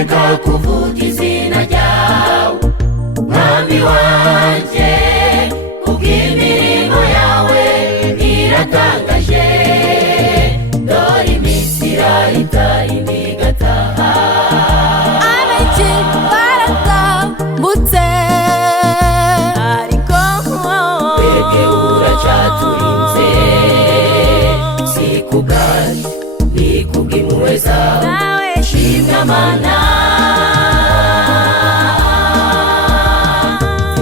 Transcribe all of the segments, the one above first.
nzareka kuvuga izina ryawe mwami wanjye, kubw'imirimo yawe iratangaje. Dore iminsi irahita indi igataha, abenshi baratambutse ariko twebwe uracaturinze. Si kubwacu ni kubw'impuhwe zawe, shimwa Mana.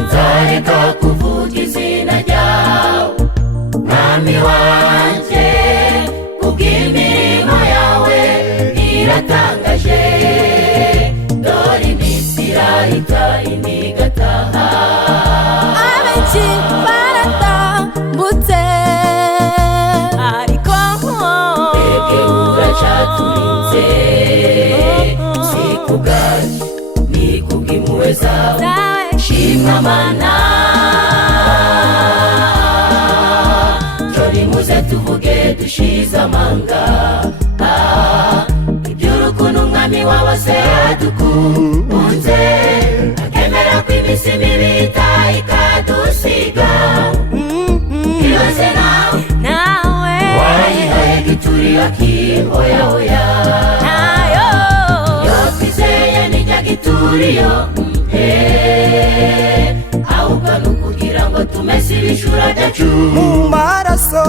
Nzareka kuvuga izina ryawe mwami wanjye, kubw'imirimo yawe iratangaje. Dore iminsi irahita indi igataha, abenshi baratambutse ariko twebwe uracaturinze. Si kubwacu ni kubw'impuhwe zawe, shimwa Mana. Jori muze tuvuge dushize amanga, iby'urukundo umwami w'abase yadukunze, akemera ko iminsi mibi itaha ikadusiga. Ibaze nawe wayihaye gituri akihoyahoya, yo twizeye nijya gituriyo ahubwo ni ukugira ngo tumese ibishura byacu mu maraso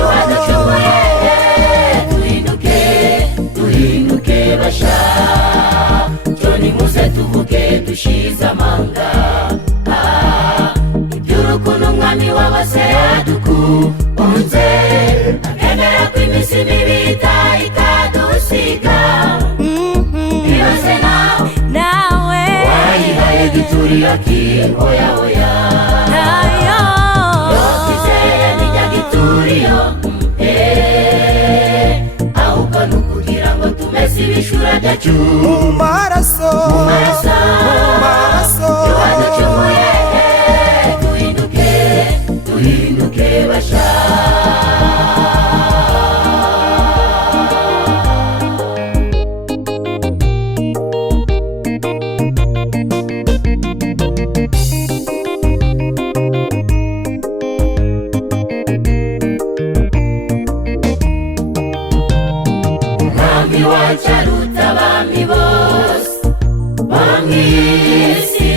iwaducumuye. Duhinduke basha, Joni muze tuvuge dushize amanga, iby'urukundo umwami w'abase yadukunze, akemera ko iminsi mibi itaha ikadusiga. Ibaze nawe wayihaye gituri akihoyahoya, yo twizeye nijya gituriyo ahubwo ni ukugira ngo tumese ibishura byacu mu maraso iwaducumuye. Duhinduke basha. Umwami wacu aruta abami bose bo mw'isi,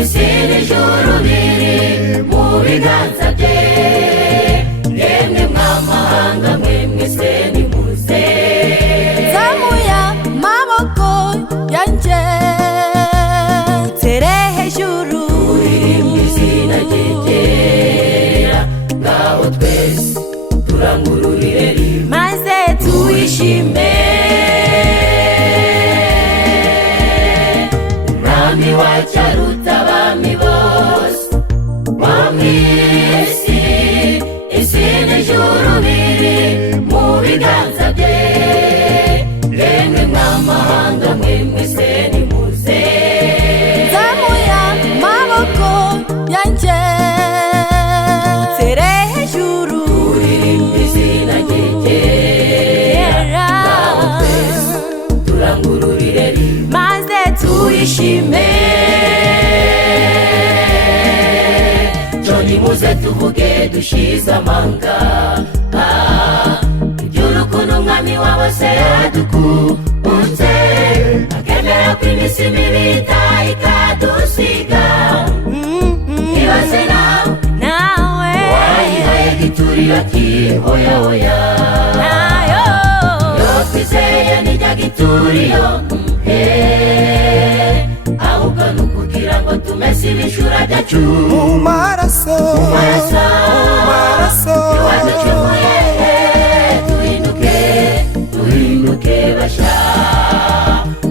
isi n'ijuru biri mu biganza bye. Yemwe mw'amahanga mwe mwese nimuze, zamuye amaboko yanjye tere hejuru, turirimba izina rye ryera. Ngaho twese turangururire rimwe maze tuyishime. Umwami wacu aruta abami bose bo mw'isi, isi n'ijuru biri mu biganza bye. Yemwe mw'amahanga mwe mwese nimuze, zamuye amaboko yanjye tere hejuru, turirimba izina rye ryera. Ngaho twese turangururire rimwe maze tuyishime. Joni muze tuvuge dushize amanga, iby'urukundo umwami w'abase yadukunze, akemera ko iminsi mibi itaha ikadusiga. Ibaze nawe wayihaye gituri akihoyahoya, yo twizeye nijya gituriyo ahubwo ni ukugira ngo tumese ibishura byacu mu maraso iwaducumuye. Duhinduke basha,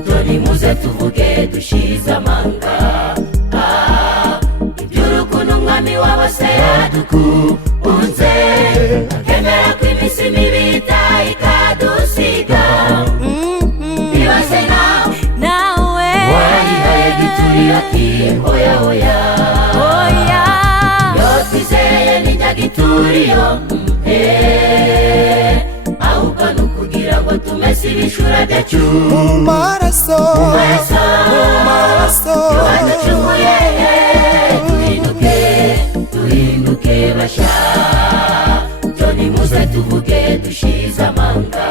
Joni muze tuvuge dushize amanga, iby'urukundo umwami w'abase yadukunze, akemera ko iminsi mibi itaha ikadusiga. Ibaze nawe wayihaye gituri akihoyahoya, yo twizeye nijya gituriyo ahubwo ni ukugira ngo tumese ibishura ibishura byacu mu maraso waducunguye duhinduke basha Toni muze tuvuge dushize amanga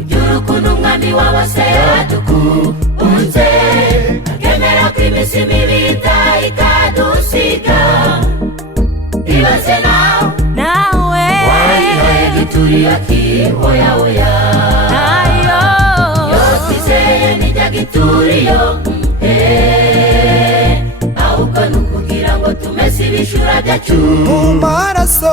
iby'urukundo umwami w'abase yadukunze akemera ko iminsi mibi ikadusiga ibaze nawe wayihaye gituri ati oya oya nayo yo twizeye nijya gituri yo ahubwo nukugira ngo tumese ibishura byacu mu maraso